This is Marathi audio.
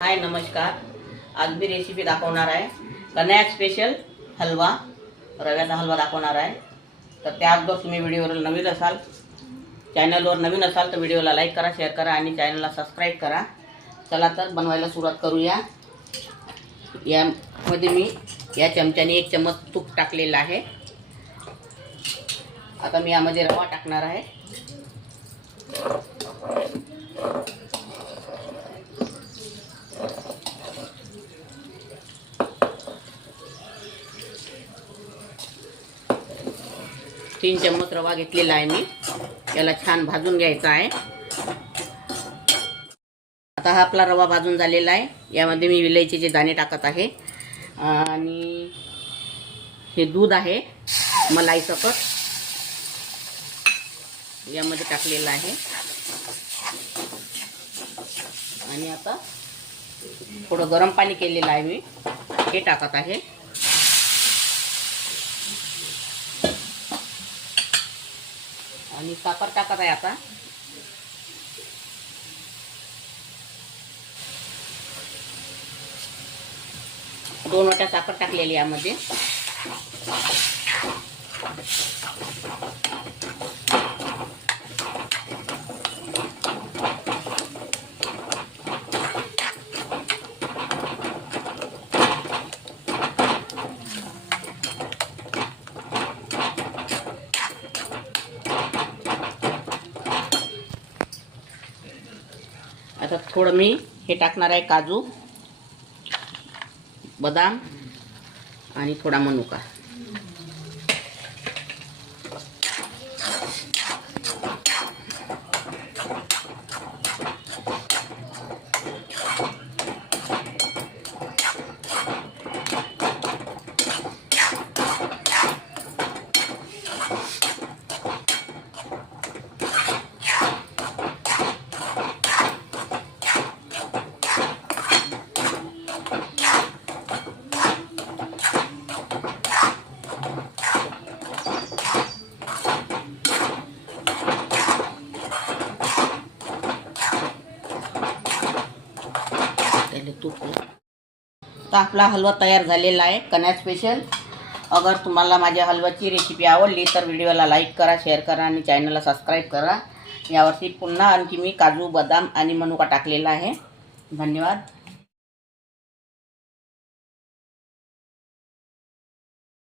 हाय नमस्कार. आज मी रेसिपी दाखवणार आहे. कन्याक स्पेशल हलवा. रव्याचा हलवा दाखवणार आहे. तर त्याचबरोबर तुम्ही व्हिडिओवर नवीन असाल चॅनलवर नवीन असाल तर व्हिडिओला लाईक करा शेअर करा आणि चॅनलला सबस्क्राईब करा. चला तर बनवायला सुरुवात करूया. यामध्ये मी या चमच्याने एक चमच तूप टाकलेलं आहे. आता मी यामध्ये रवा टाकणार आहे. तीन चम्मच रवा घेतलेला आहे मी. याला छान भाजून घ्यायचा आहे. आता हा आपला रवा भाजून झालेला आहे. यामध्ये मी विलायचीचे दाणे टाकत आहे. आणि हे दूध आहे मलाई सकट. यामध्ये टाकलेलं आहे. आणि आता थोडं गरम पाणी केलेलं आहे मी. हे टाकत आहे. आणि साखर टाकत आहे आता. दोन वाट्या साखर टाकलेली यामध्ये. आता थोडं मी हे टाकणार आहे काजू बदाम आणि थोडा मनुका. त्याला तूप तर आपला हलवा तयार झालेला आहे कन्या स्पेशल अगर तुम्हाला माझ्या हलव्याची रेसिपी आवडली तर व्हिडिओला लाईक करा शेअर करा आणि चॅनलला सबस्क्राईब करा. यावरती पुन्हा आणखी मी काजू बदाम आणि मनुका टाकलेला आहे. धन्यवाद.